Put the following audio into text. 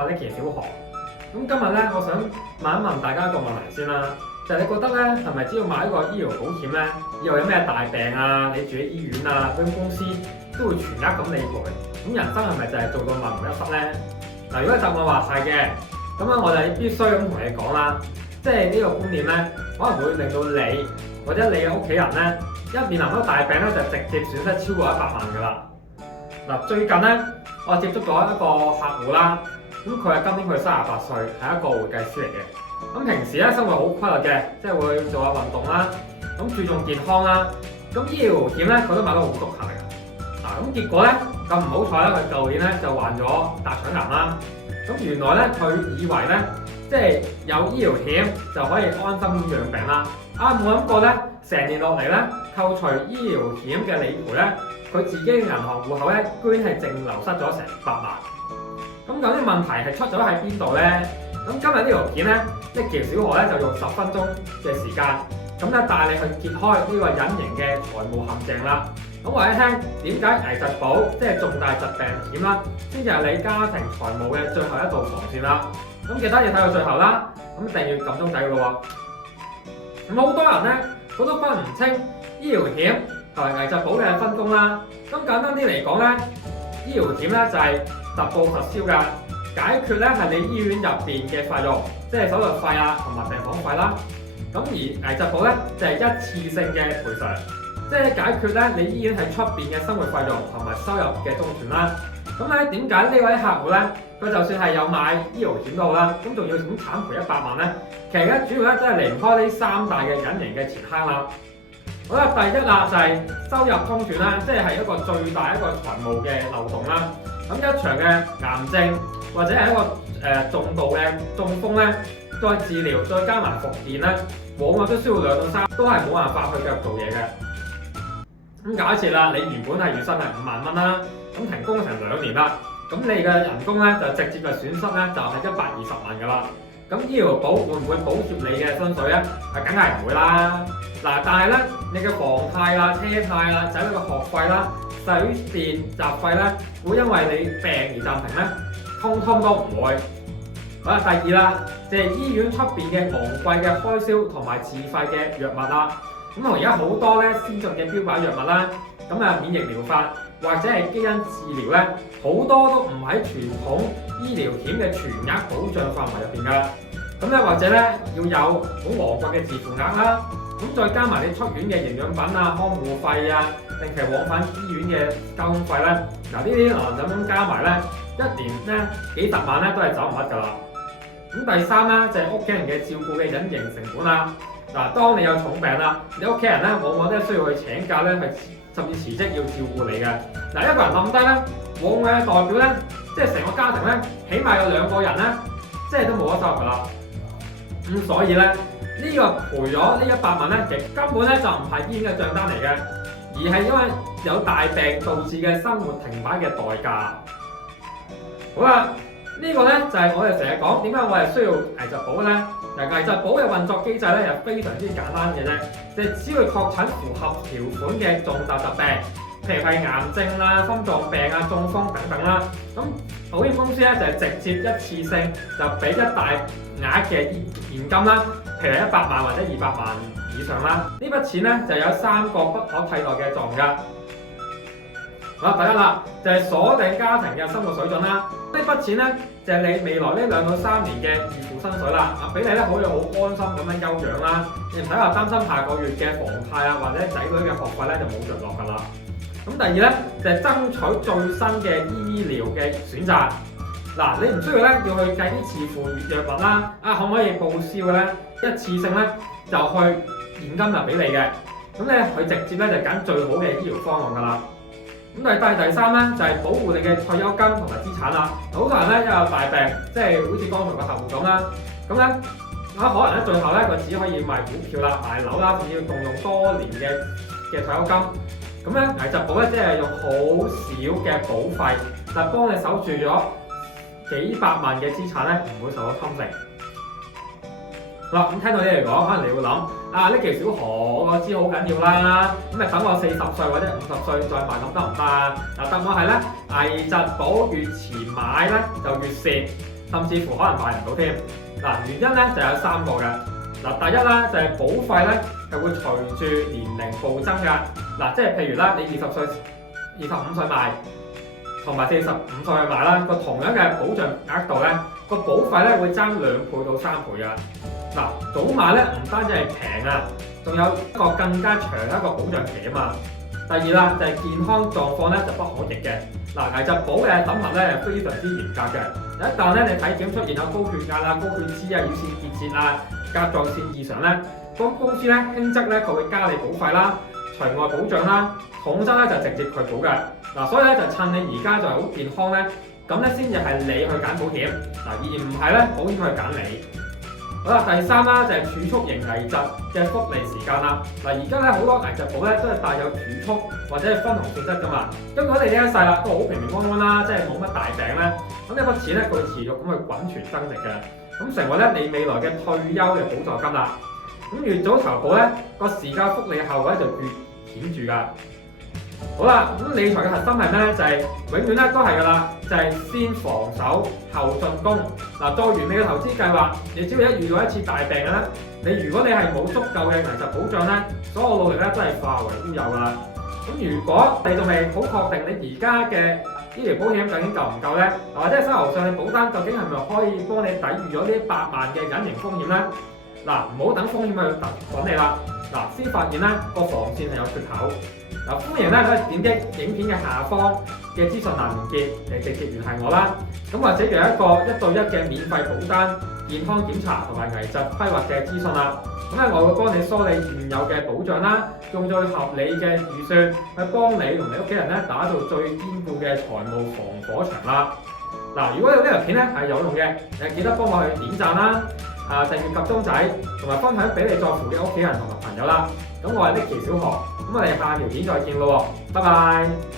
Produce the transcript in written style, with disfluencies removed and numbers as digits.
我係呢期小何。咁今日咧，我想問一問大家一個問題先啦，就係你覺得咧係咪只要買一個醫療保險咧，以後有咩大病啊，你住喺醫院啊，嗰啲公司都會全額咁理賠？咁人生係咪就係做到萬無一失咧？嗱，如果答案話係嘅，咁樣我哋必須咁同你講啦，即係呢個觀念咧，可能會令到你或者你嘅屋企人咧，一面臨到大病咧，就直接損失超過100萬㗎啦。嗱，最近咧，我接觸咗一個客戶啦，咁佢係今年佢38歲，係一個會計師嚟嘅。咁平時咧生活好規律嘅，即係會做下運動啦，咁注重健康啦。咁醫療險咧，佢都買得好足下㗎。咁結果咧咁唔好彩咧，佢舊年咧就患咗大腸癌啦。咁原來咧佢以為咧，即係有醫療險就可以安心咁養病啦。冇諗過咧，成年落嚟咧，扣除醫療險嘅理賠咧，佢自己嘅銀行戶口咧，居然係淨流失咗成8萬。咁究竟問題係出咗喺邊度咧？咁今日呢條片咧，一條小學咧就用10分鐘嘅時間，咁咧帶你去揭開呢個隱形嘅財務陷阱啦。咁話你聽點解危疾保即係重大疾病險啦，先至係你家庭財務嘅最後一道防線啦。咁記得要睇到最後啦，咁一定要撳鐘仔嘅咯喎。咁好多人咧，佢都分唔清醫療險同埋危疾保嘅分工啦。咁簡單啲嚟講咧，醫療險咧就係實報實銷㗎，解決咧係你醫院入邊嘅費用，即係手術費啊同埋病房費啦。咁而危疾保咧就係一次性嘅賠償，即係解決咧你醫院喺出邊嘅生活費用同埋收入嘅中斷啦。咁咧點解呢位客戶咧，佢就算係有買醫療險都好啦，咁仲要咁慘賠100萬咧？其實咧主要咧真係離唔開呢3大嘅隱形嘅錢坑啦。好啦，第一啦就係收入中斷啦，即係一個最大一個財務嘅漏洞啦。咁一場嘅癌症或者係一個重度嘅中風咧，再治療再加埋復健咧，往往都需要2到3，都係冇辦法去繼續做嘢嘅。咁假設啦，你原本係月薪係5萬蚊啦，咁停工成2年啦，咁你嘅人工咧就直接嘅損失咧就係120萬㗎啦。咁醫療保會唔會補貼你嘅薪水咧？梗係唔會啦。嗱，但係咧，你嘅房貸啦、車貸啦、仔女嘅學費啦、水電雜費咧，會因為你病而暫停咧，通通都唔會。好啦，第二啦，就係醫院出邊嘅昂貴嘅開銷同埋自費嘅藥物啦。咁同而家好多咧先進嘅標靶藥物啦，咁免疫療法或者係基因治療咧，好多都唔喺傳統醫療險嘅全額保障範圍入邊㗎。咁咧或者咧要有好昂貴嘅自付額啦，咁再加埋你出院嘅營養品啊、看護費啊、定期往返醫院嘅交通費咧，嗱呢啲咁加埋咧，一年咧幾十萬咧都係走唔甩㗎啦。咁第三咧就係屋企人嘅照顧嘅隱形成本啦。嗱，當你有重病啦，你屋企人咧往往都需要去請假咧，甚至辭職要照顧你嘅。嗱，一個人冧低咧，往往代表咧，即係成個家庭咧，起碼有2個人咧，即係都冇得收入㗎啦。咁所以咧，呢個賠咗呢100萬咧，其實根本咧就唔係醫院嘅帳單嚟嘅，而係因為有大病導致嘅生活停擺嘅代價。好啦，呢個咧就係我哋成日講點解我哋需要危疾保咧。危疾保嘅運作機制咧又非常之簡單嘅啫，就係只要確診符合條款嘅重大疾病，譬如係癌症啦、心臟病啊、中風等等啦，咁保險公司咧就係直接一次性就俾一大額嘅現金啦，譬如100萬或者200萬以上啦。呢筆錢咧就有3個不可替代嘅作用㗎。好啦，第一啦，就係鎖定家庭嘅生活水準啦。呢筆錢咧就係你未來呢2到3年嘅預付薪水啦，俾你咧可以好安心咁樣休養啦，你唔使話擔心下個月嘅房貸啊或者仔女嘅學費咧就冇着落㗎啦。咁第二咧就係爭取最新嘅醫療嘅選擇。嗱，你唔需要咧要去計啲自付藥物啦，可唔可以報銷嘅咧？一次性咧就去現金就俾你嘅，咁咧佢直接咧就揀最好嘅醫療方案㗎啦。咁第三咧就係保護你嘅退休金同埋資產啦。好多人咧一有大病，即係好似剛才個客戶咁啦，咁咧可能咧最後咧佢只可以賣股票啦、賣樓啦，甚至要動用多年嘅退休金。咁咧危疾保咧即係用好少嘅保費，就幫你守住咗幾百萬嘅資產咧，唔會受到侵蝕。好啦，咁聽到你嚟講，可能你會諗呢期小何我知好緊要啦，咁咪等我40歲或者50歲再買咁得唔得啊？答案係咧，危疾保越遲買咧就越蝕，甚至乎可能買唔到添。嗱，原因咧就有3個嘅。嗱，第一啦就係保費咧係會隨住年齡暴增㗎。嗱，即係譬如啦，你20歲、25歲買，同埋45歲去買啦，個同樣嘅保障額度咧，個保費咧會爭2倍到3倍㗎。嗱，早買咧唔單止係平啊，仲有一個更加長一個保障期啊嘛。第二啦就係健康狀況咧就不可逆嘅。嗱，危疾保嘅審核咧係非常之嚴格嘅。一旦咧你體檢出現有高血壓啊、高血脂啊、乳腺結節啊、甲狀腺異常咧，公司咧輕則咧佢會加你保費啦、除外保障啦，重則咧就直接拒保嘅。嗱，所以咧就趁你而家就係好健康咧，咁咧先至係你去揀保險，嗱，而唔係咧保險去揀你。好啦，第三啦就係儲蓄型危疾嘅福利時間啦。嗱，而家咧好多危疾保咧都係帶有儲蓄或者係分紅性質噶嘛。咁如果你呢一世啦都好平平安安啦，即係冇乜大病咧，咁呢筆錢咧佢會持續咁去滾存增值嘅，咁成為咧你未來嘅退休嘅補助金啦。咁越早投保咧，個時間福利效果就越顯著噶。好啦，咁理財嘅核心係咩咧？就係永遠咧都係噶啦，就係先防守後進攻。嗱，做完你嘅投資計劃，你只要一遇到一次大病嘅咧，如果你係冇足夠嘅危疾保障咧，所有努力咧都係化為烏有噶啦。咁如果你仲未好確定你而家嘅醫療保險究竟夠唔夠咧，或者係手頭上嘅保單究竟係咪可以幫你抵禦咗呢100萬嘅隱形風險咧？嗱，唔好等風險去揾你啦。嗱，先發現咧個防線係有缺口。嗱，歡迎咧可以點擊影片嘅下方嘅資訊欄連結嚟直接聯繫我啦。咁或者有一個1對1嘅免費保單、健康檢查同埋危疾規劃嘅資訊啦。咁咧我會幫你梳理現有嘅保障啦，用最合理嘅預算去幫你同你屋企人咧打造最堅固嘅財務防火牆啦。嗱，如果有呢條片咧係有用嘅，記得幫我去點讚啦、訂閱及鐘仔，同埋分享俾你在乎嘅屋企人同埋朋友啦。咁我係 Nicky 小學，咁我哋下條片再見咯，拜拜。